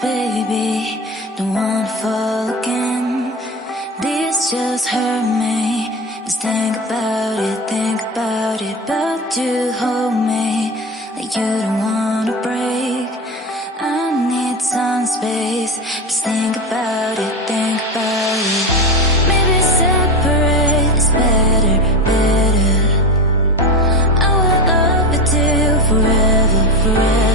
baby, don't wanna fall again. This just hurt me. Just think about it, but you hold me like you don't wanna break. I need some space. Just think about it, Maybe separate is better, better. I will love you till forever, forever.